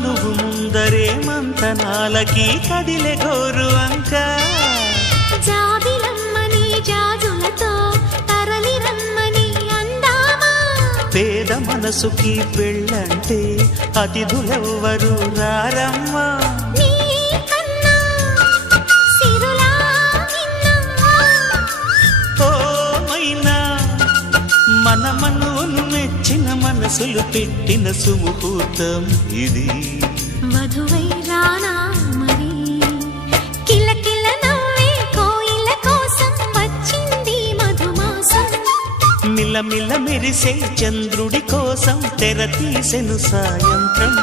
మనువు ముందరే మంతనాలకి కదిలే గోరు అంక జాబిలమ్మని జాజులతో తరలి రమ్మని అందామా పేద మనసుకి పెళ్ళంటే అతిథులెవ్వరు రారమ్మా మన మనువును మెచ్చిన మనసులు పెట్టిన సుముహూర్తం ఇది మధువై రానా మరి కిలకిల నవ్వే కోయిల కోసం వచ్చింది మధుమాసం మిలమిల మెరిసే చంద్రుడి కోసం తెర తీసెను సాయంత్రం